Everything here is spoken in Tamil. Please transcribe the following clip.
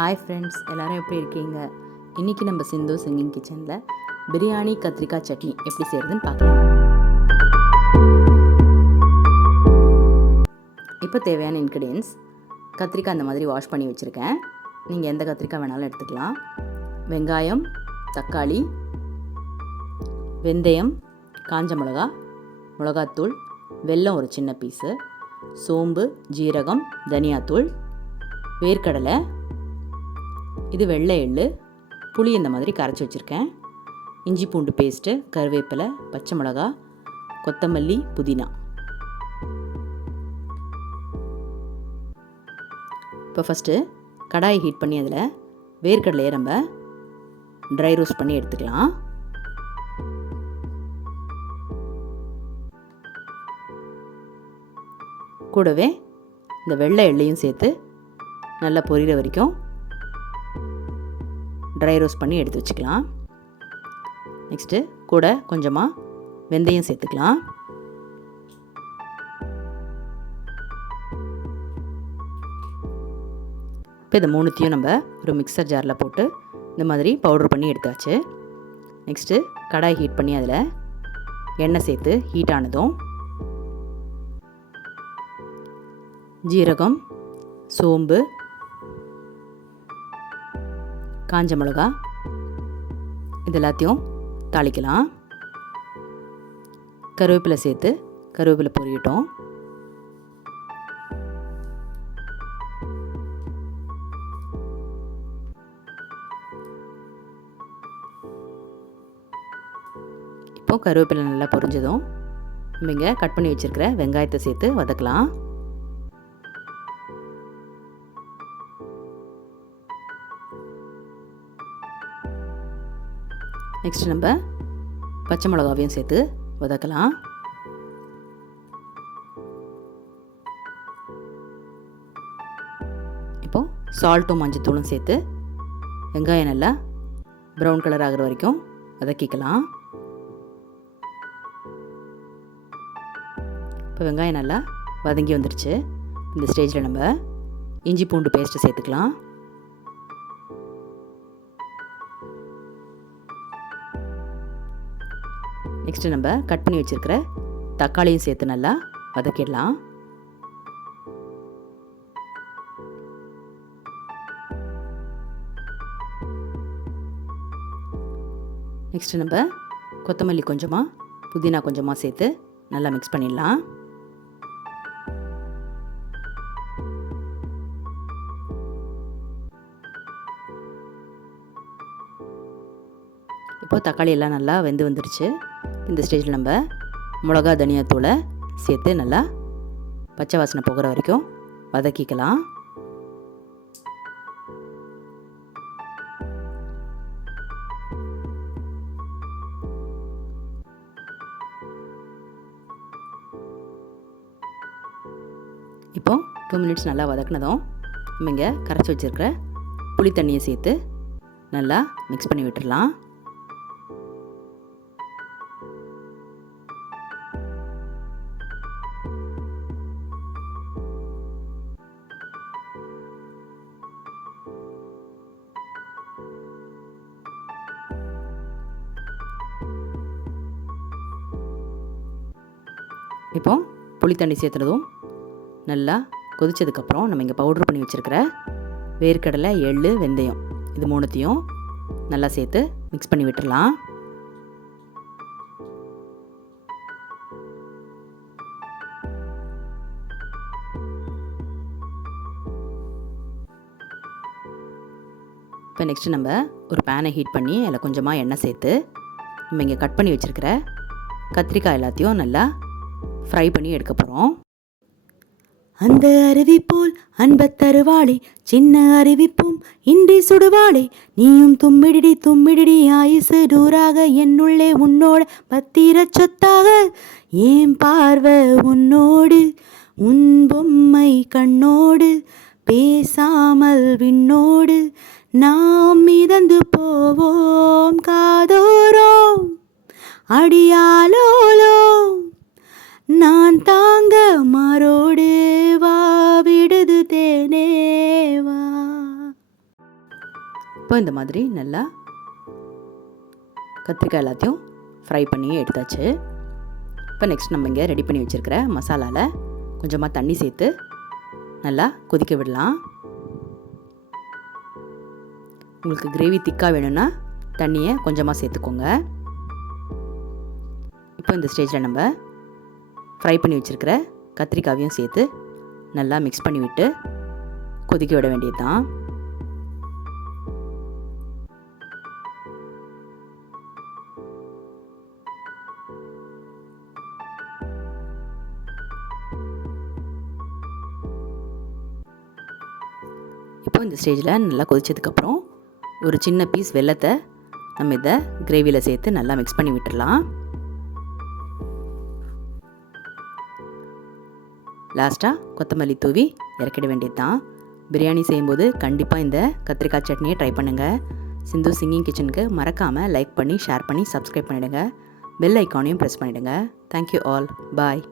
ஹாய் ஃப்ரெண்ட்ஸ், எல்லோரும் எப்படி இருக்கீங்க? இன்றைக்கி நம்ம சிந்து சிங்கிங் கிச்சனில் பிரியாணி கத்திரிக்காய் சட்னி எப்படி செய்கிறதுன்னு பார்க்கலாம். இப்போ தேவையான இன்க்ரீடியன்ஸ்: கத்திரிக்காய் அந்த மாதிரி வாஷ் பண்ணி வச்சுருக்கேன். நீங்கள் எந்த கத்திரிக்காய் வேணாலும் எடுத்துக்கலாம். வெங்காயம், தக்காளி, வெந்தயம், காஞ்ச மிளகா, மிளகாத்தூள், வெல்லம் ஒரு சின்ன பீஸு, சோம்பு, ஜீரகம், தனியாத்தூள், வேர்க்கடலை, இது வெள்ளை எள்ளு, புளி இந்த மாதிரி கரைச்சி வச்சுருக்கேன், இஞ்சி பூண்டு பேஸ்ட்டு, கருவேப்பிலை, பச்சை மிளகா, கொத்தமல்லி, புதினா. இப்போ ஃபஸ்ட்டு கடாயை ஹீட் பண்ணி அதில் வேர்க்கடலையை நம்ம ட்ரை ரோஸ்ட் பண்ணி எடுத்துக்கலாம். கூடவே இந்த வெள்ளை எள்ளையும் சேர்த்து நல்லா பொரிகிற வரைக்கும் ட்ரை ரோஸ்ட் பண்ணி எடுத்து வச்சுக்கலாம். நெக்ஸ்ட்டு கூட கொஞ்சமாக வெந்தயம் சேர்த்துக்கலாம். இப்போ இந்த மூணுத்தையும் நம்ம ஒரு மிக்சர் ஜாரில் போட்டு இந்த மாதிரி பவுடர் பண்ணி எடுத்தாச்சு. நெக்ஸ்ட்டு கடாய் ஹீட் பண்ணி அதில் எண்ணெய் சேர்த்து ஹீட் ஆனதும் ஜீரகம், சோம்பு, காஞ்ச மிளகா இது எல்லாத்தையும் தாளிக்கலாம். கருவேப்பிலை சேர்த்து கருவேப்பிலை பொரியட்டும். இப்போது கருவேப்பிலை நல்லா பொரிஞ்சதும் நம்ம இங்கே கட் பண்ணி வச்சுருக்கிற வெங்காயத்தை சேர்த்து வதக்கலாம். நெக்ஸ்ட் நம்ம பச்சை மிளகாவையும் சேர்த்து வதக்கலாம். இப்போது சால்ட்டும் மஞ்சத்தூளும் சேர்த்து வெங்காயம் நல்லா ப்ரௌன் கலர் ஆகிற வரைக்கும் வதக்கிக்கலாம். இப்போ வெங்காயம் நல்லா வதங்கி வந்துடுச்சு. இந்த ஸ்டேஜில் நம்ம இஞ்சி பூண்டு பேஸ்ட்டு சேர்த்துக்கலாம். நெக்ஸ்ட்டு நம்ம கட் பண்ணி வச்சுருக்கிற தக்காளியும் சேர்த்து நல்லா வதக்கிடலாம். நெக்ஸ்ட்டு நம்ம கொத்தமல்லி கொஞ்சமாக, புதினா கொஞ்சமாக சேர்த்து நல்லா மிக்ஸ் பண்ணிடலாம். இப்போது தக்காளி எல்லாம் நல்லா வெந்து வந்துடுச்சு. இந்த ஸ்டேஜில் நம்ம மிளகா, தனியாத்தூளை சேர்த்து நல்லா பச்சை வாசனை போகிற வரைக்கும் வதக்கிக்கலாம். இப்போது 2 மினிட்ஸ் நல்லா வதக்கினதும் நம்ம இங்கே கரைச்சி வச்சுருக்கிற புளி தண்ணியை சேர்த்து நல்லா மிக்ஸ் பண்ணி விட்டுடலாம். இப்போது புளி தண்ணி சேர்த்துனதும் நல்லா கொதித்ததுக்கப்புறம் நம்ம இங்கே பவுட்ரு பண்ணி வச்சுருக்கிற வேர்க்கடலை, எள்ளு, வெந்தயம் இது மூணுத்தையும் நல்லா சேர்த்து மிக்ஸ் பண்ணி விட்டுடலாம். இப்போ நெக்ஸ்ட்டு நம்ம ஒரு பேனை ஹீட் பண்ணி அதில் கொஞ்சமாக எண்ணெய் சேர்த்து நம்ம இங்கே கட் பண்ணி வச்சுருக்கிற கத்திரிக்காய் எல்லாத்தையும் நல்லா ஃப்ரை பண்ணி எடுக்க போகிறோம். அந்த அருவி போல் அன்பத் தருவாளே, சின்ன அறிவிப்பும் இன்றி சுடுவாளே, நீயும் தும்மிடிடி தும்மிடிடி ஆயுசு நூறாக, என்னுள்ளே உன்னோட பத்திர சொத்தாக, ஏன் பார்வை உன்னோடு, உன் பொம்மை கண்ணோடு, பேசாமல் விண்ணோடு, நாம் மிதந்து போவோம் காதோரோம், அடியாலோலோம், நான் தாங்க மாறோடு வா விடுது தேனேவா. இப்போ இந்த மாதிரி நல்லா கத்திரிக்காய் எல்லாத்தையும் ஃப்ரை பண்ணி எடுத்தாச்சு. இப்போ நெக்ஸ்ட் நம்ம இங்கே ரெடி பண்ணி வச்சுருக்கிற மசாலாவில் கொஞ்சமாக தண்ணி சேர்த்து நல்லா கொதிக்க விடலாம். உங்களுக்கு கிரேவி திக்காக வேணும்னா தண்ணியை கொஞ்சமாக சேர்த்துக்கோங்க. இப்போ இந்த ஸ்டேஜில் நம்ம ஃப்ரை பண்ணி வச்சுருக்கிற கத்திரிக்காயையும் சேர்த்து நல்லா மிக்ஸ் பண்ணி விட்டு கொதிக்க விட வேண்டியது தான். இப்போ இந்த ஸ்டேஜில் நல்லா கொதிச்சதுக்கப்புறம் ஒரு சின்ன பீஸ் வெல்லத்தை நம்ம இதை கிரேவியில் சேர்த்து நல்லா மிக்ஸ் பண்ணி விட்டுடலாம். லாஸ்ட்டாக கொத்தமல்லி தூவி இறக்கிட வேண்டியது தான். பிரியாணி செய்யும்போது கண்டிப்பாக இந்த கத்திரிக்காய் சட்னியை ட்ரை பண்ணுங்கள். சிந்து சிங்கிங் கிச்சனுக்கு மறக்காமல் லைக் பண்ணி ஷேர் பண்ணி சப்ஸ்கிரைப் பண்ணிவிடுங்க. பெல் ஐக்கானையும் ப்ரெஸ் பண்ணிவிடுங்க. Thank you all. பாய்.